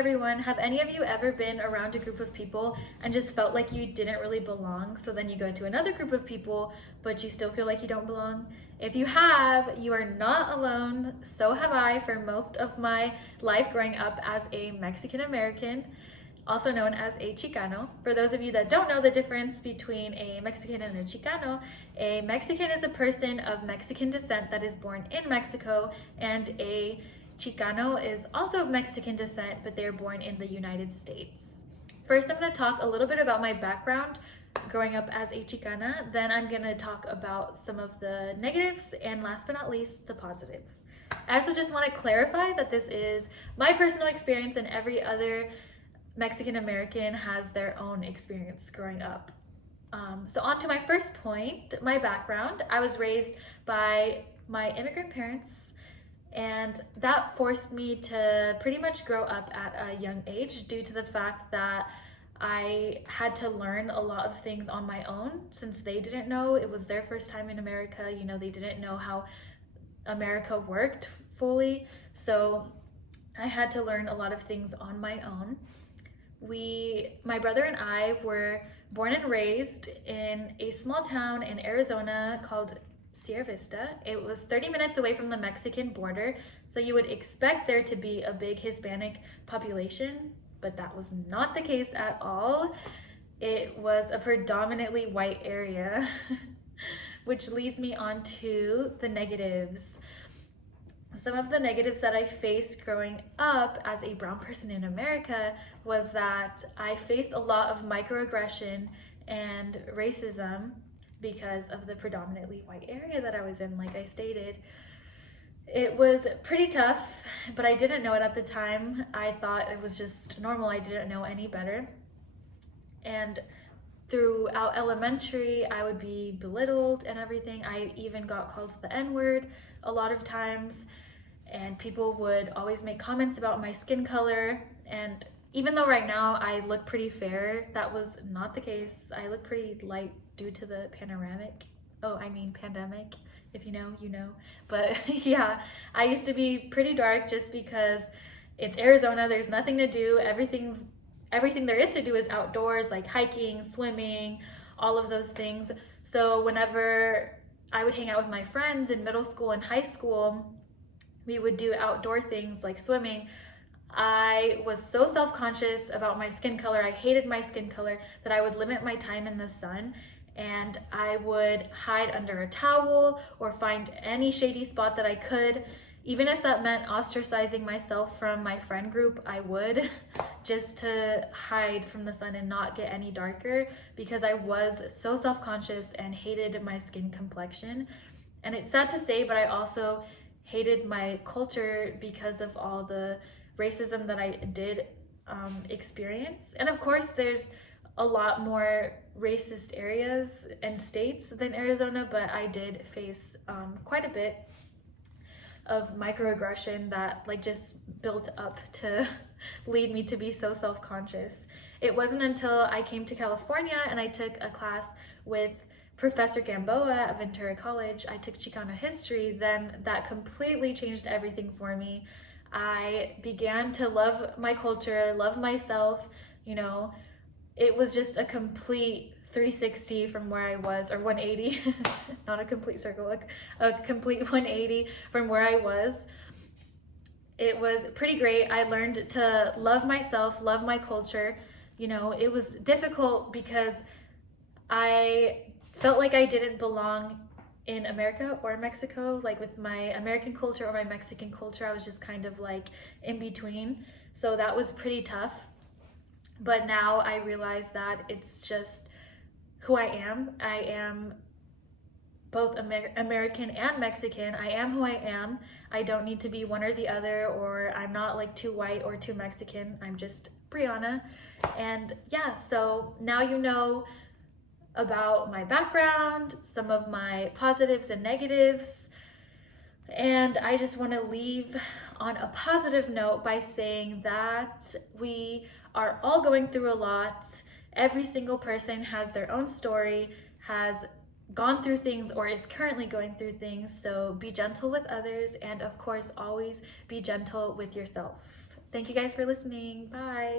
everyone, have any of you ever been around a group of people and just felt like you didn't really belong? So then you go to another group of people, but you still feel like you don't belong? If you have, you are not alone. So have I for most of my life growing up as a Mexican American, also known as a Chicano. For those of you that don't know the difference between a Mexican and a Mexican is a person of Mexican descent that is born in Mexico, and a Chicano is also of Mexican descent, but they're born in the United States. First, I'm going to talk a little bit about my background growing up as a Chicana. Then I'm going to talk about some of the negatives, and last but not least, the positives. I also just want to clarify that this is my personal experience, and every other Mexican American has their own experience growing up. So on to my first point, my background. I was raised by my immigrant parents, and that forced me to pretty much grow up at a young age due to the fact that I had to learn a lot of things on my own since they didn't know. It was their first time in America. They didn't know how America worked fully. So I had to learn a lot of things on my own. My brother and I were born and raised in a small town in Arizona called Sierra Vista. It was 30 minutes away from the Mexican border, so you would expect there to be a big Hispanic population, but that was not the case at all. It was a predominantly white area, which leads me on to the negatives. Some of the negatives that I faced growing up as a brown person in America was that I faced a lot of microaggression and racism because of the predominantly white area that I was in, like I stated. It was pretty tough, but I didn't know it at the time. I thought it was just normal. I didn't know any better. And throughout elementary, I would be belittled and everything. I even got called the N-word a lot of times, and people would always make comments about my skin color. And even though right now I look pretty fair, that was not the case. I look pretty light due to the pandemic. If you know, you know. But yeah, I used to be pretty dark just because it's Arizona. There's nothing to do. Everything there is to do is outdoors, like hiking, swimming, all of those things. So whenever I would hang out with my friends in middle school and high school, we would do outdoor things like swimming. I was so self-conscious about my skin color. I hated my skin color that I would limit my time in the sun, and I would hide under a towel or find any shady spot that I could. Even if that meant ostracizing myself from my friend group, I would, just to hide from the sun and not get any darker, because I was so self-conscious and hated my skin complexion. And it's sad to say, but I also hated my culture because of all the racism that I did experience. And of course, there's a lot more racist areas and states than Arizona, but I did face quite a bit of microaggression that just built up to lead me to be so self-conscious. It wasn't until I came to California and I took a class with Professor Gamboa at Ventura College. I took Chicano history, then that completely changed everything for me. I began to love my culture, love myself. It was just a complete 360 from where I was, or 180, not a complete circle, a complete 180 from where I was. It was pretty great. I learned to love myself, love my culture. It was difficult because I felt like I didn't belong in America or Mexico, with my American culture or my Mexican culture. I was just kind of in between. So that was pretty tough. But now I realize that it's just who I am. I am both American and Mexican. I am who I am. I don't need to be one or the other, or I'm not too white or too Mexican. I'm just Brianna. And yeah, so now you know about my background, some of my positives and negatives. And I just want to leave on a positive note by saying that we are all going through a lot. Every single person has their own story, has gone through things, or is currently going through things. So be gentle with others, and of course, always be gentle with yourself. Thank you guys for listening. Bye.